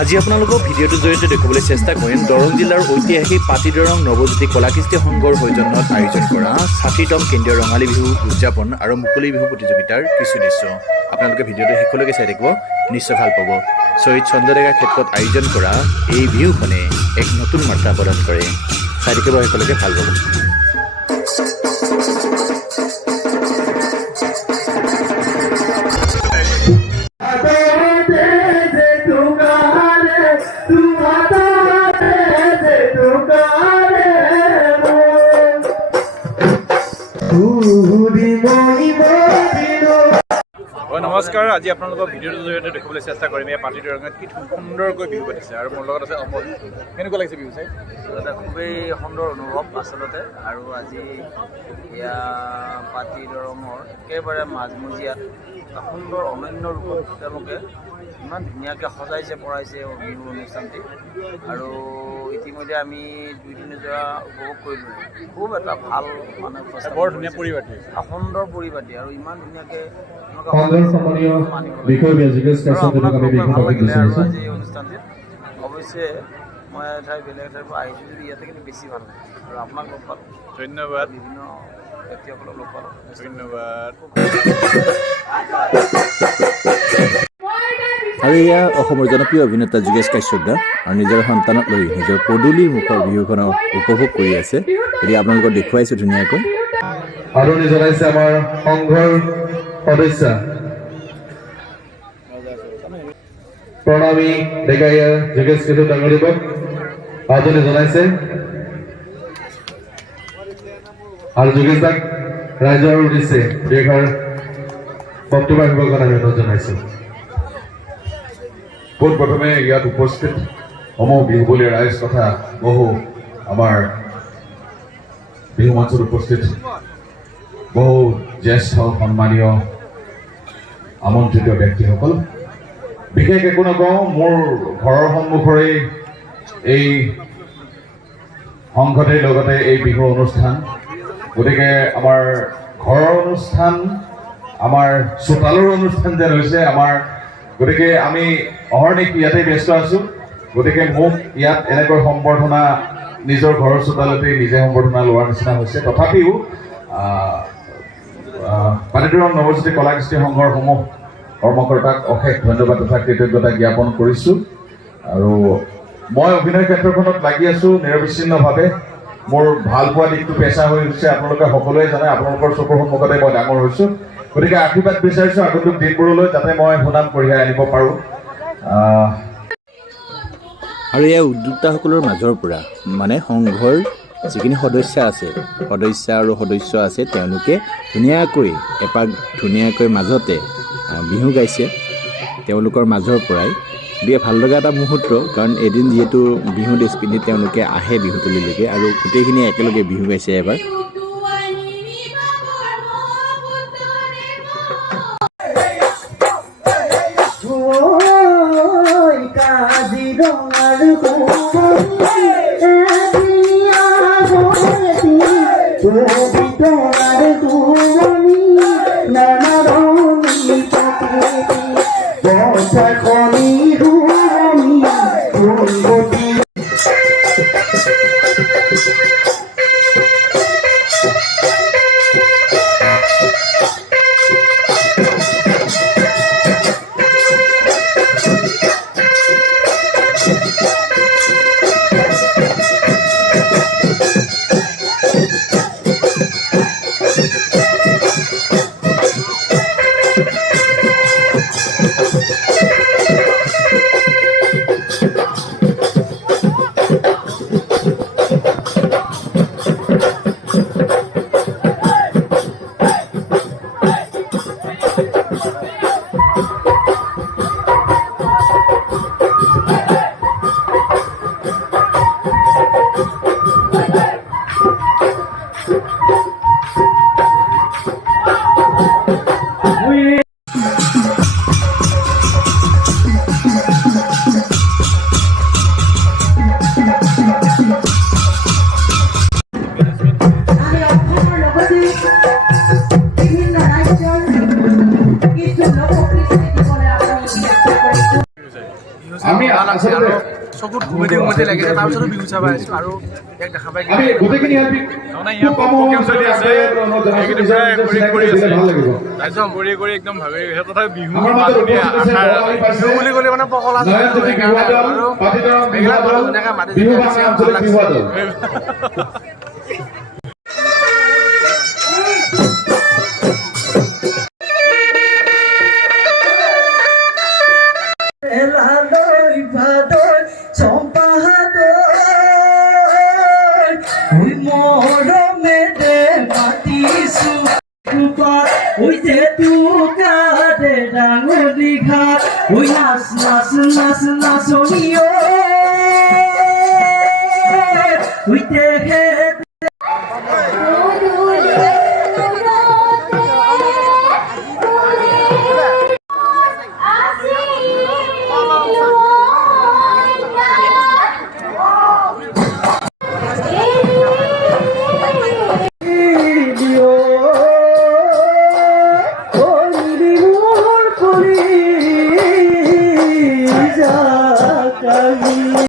আজি আপোনালোকক ভিডিঅ'টোৰ জৰিয়তে দেখুৱাবলৈ চেষ্টা কৰিম দৰং জিলাৰ ঐতিহাসিক পাতি দৰং নৱজ্যোতি কলাকৃষ্টি সংঘৰ সৌজন্যত আয়োজন কৰা ৬০তম কেন্দ্ৰীয় ৰঙালী বিহু উদযাপন আৰু মুকলি বিহু প্ৰতিযোগিতাৰ কিছু দৃশ্য। আপোনালোকে ভিডিঅ'টো শেষলৈকে চাই থাকিব, নিশ্চয় ভাল পাব। শ্বহীদ চন্দ্ৰডেকা ক্ষেত্ৰত আয়োজন কৰা এই বিহুখনে এক নতুন বাৰ্তা প্ৰদান কৰে। চাই থাকিব, শেষলৈকে ভাল পাব। নমস্কাৰ, আজি আপোনালোকক ভিডিঅ'টোৰ জৰিয়তে দেখাবলৈ চেষ্টা কৰিম এই পাতি দৰঙত কি সুন্দৰকৈ বিহু পাতিছে। আৰু মোৰ লগত আছে অমল। কেনেকুৱা লাগিছে বিহু চাই? এটা খুবেই সুন্দৰ অনুভৱ আচলতে। আৰু আজি এয়া পাতি দৰঙৰ একেবাৰে মাজমজিয়াত এটা সুন্দৰ অনন্য ৰূপত তেওঁলোকে ইমান ধুনীয়াকৈ সজাইছে পৰাইছে বিহু অনুষ্ঠানটি। আৰু ইতিমধ্যে আমি ২ দিনজোৰা উপভোগ কৰিলোঁ। খুব এটা ভাল মানে বৰ ধুনীয়া পৰিপাটি, সুন্দৰ পৰিপাটি আৰু ইমান ধুনীয়াকৈ আজি এই অনুষ্ঠানটিত অৱশ্যে মই ঠাই বেলেগ ঠাইৰ পৰা আহিছোঁ যদি ইয়াতে কিন্তু বেছি ভাল লাগে। আৰু আপোনাক লগ পালোঁ, ধন্যবাদ। বিভিন্ন ব্যক্তিসকলক লগ পালোঁ, ধন্যবাদ। আৰু এয়া অসমৰ জনপ্ৰিয় অভিনেতা যোগেশ কাশ্যপ আৰু নিজৰ সন্তানক লৈ নিজৰ পদূলিৰ মুখৰ বিহুখনক উপভোগ কৰি আছে। গতিকে আপোনালোকক দেখুৱাইছোঁ ধুনীয়াকৈ। আদৰণি জনাইছে আমাৰ সংঘৰ সদস্য প্ৰণামী ডেকাইয়া যোগেশ কাশ্যপ ডাঙৰীয়াক আদৰণি জনাইছে। আৰু যোগেশ দাক ৰাইজৰ উদ্দেশ্যে দুইষাৰ বক্তব্য ৰাখিবৰ কাৰণে অনুৰোধ জনাইছোঁ। পোনপ্ৰথমে ইয়াত উপস্থিত সমূহ বিহুবলীয়া ৰাইজ তথা বহু আমাৰ বিহু মঞ্চত উপস্থিত বহু জ্যেষ্ঠ সন্মানীয় আমন্ত্ৰিত ব্যক্তিসকল, বিশেষ একো নকওঁ, মোৰ ঘৰৰ সন্মুখৰেই এই সংঘটিৰ লগতে এই বিহু অনুষ্ঠান। গতিকে আমাৰ ঘৰৰ অনুষ্ঠান, আমাৰ চোতালৰ অনুষ্ঠান যেন হৈছে আমাৰ। গতিকে আমি অহৰ্নিশ ইয়াতে ব্যস্ত আছোঁ। গতিকে মোক ইয়াত এনেকৈ সম্বৰ্ধনা নিজৰ ঘৰৰ চোতালতে নিজে সম্বৰ্ধনা লোৱাৰ নিচিনা হৈছে। তথাপিও পাতি দৰং নৱজ্যোতি কলাকৃষ্টি সংঘৰ সমূহ কৰ্মকৰ্তাক অশেষ ধন্যবাদ তথা কৃতজ্ঞতা জ্ঞাপন কৰিছোঁ। আৰু মই অভিনয় ক্ষেত্ৰখনত লাগি আছোঁ নিৰবিচ্ছিন্নভাৱে। মোৰ ভাল পোৱা দিশটো পেচা হৈ গৈছে, আপোনালোকে সকলোৱে জানে। আপোনালোকৰ চকুৰ সন্মুখতে মই ডাঙৰ হৈছোঁ। গতিকে আশীৰ্বাদ বিচাৰিছোঁ আগন্তুক দিনবোৰলৈ, যাতে মই সুনাম কঢ়িয়াই আনিব পাৰোঁ। আৰু এয়া উদ্যোক্তাসকলৰ মাজৰ পৰা মানে সংঘৰ যিখিনি সদস্য আছে তেওঁলোকে ধুনীয়াকৈ এপাক ধুনীয়াকৈ মাজতে বিহু গাইছে তেওঁলোকৰ মাজৰ পৰাই। গতিকে ভাল লগা এটা মুহূৰ্ত, কাৰণ এদিন যিহেতু বিহু ড্ৰেছ পিন্ধি তেওঁলোকে আহে বিহুতলিলৈকে আৰু গোটেইখিনি একেলগে বিহু গাইছে এবাৰ। আমি আচলতে চকুত ঘুমতি লাগিছে তাৰপিছতো বিহু চাব আহিছোঁ আৰু ইয়াক দেখা পাই আমি গোটেইখিনি শিল্পী খুব কম সময় আছে ভাল লাগিব একদম কৰি কৰি একদম ভাবি তথা বিহু আমাৰ মাজত উপস্থিত আছে বৰালি পাইছে বিহু বুলি ক'লে মানে পকলা নয়নজ্যোতি বিহুৱা দল পাতিদৰং বিহুৱা দল বিহু ভাঙা আঞ্চলিক বিহুৱা দল এলালৈ ভাদৰ চম্পাহাদৰ মৰমে দে মাতিছো ওইতে তোকাতে ডাঙৰি ঘাট ওই নাচ নাচ নাচ নাচনীয় ওইতে